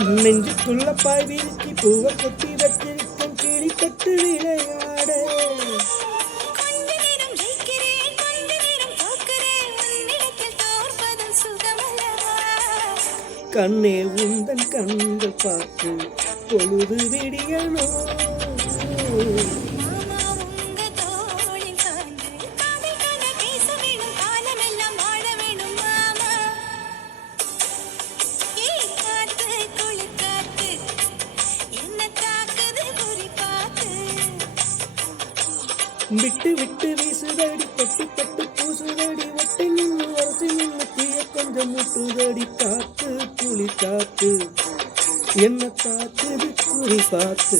நெஞ்சுக்குள்ள பாய் விரிச்சி பூவை கொட்டி வச்சிருக்கும் கிளி தட்டு விளையாட கண்ணே உந்தன் கண்கள் பார்த்து பொழுது விடியணும். விட்டு விட்டு வீசுதடி தொட்டு தொட்டு பூசுதடி ஒட்டி நின்று வரசி நின்று தீய கொஞ்சம் முட்டுதடி காத்து புலி காத்து என்ன காத்துது குறி பார்த்து